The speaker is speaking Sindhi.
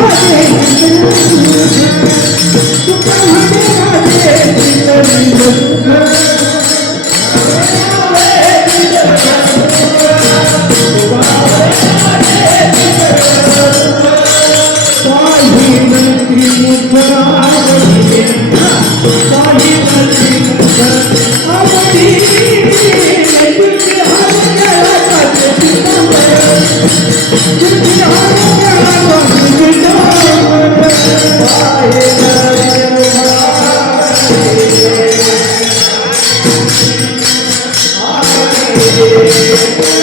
پھل دے نال تے دین نال پھل دے نال تے دین نال پھل دے نال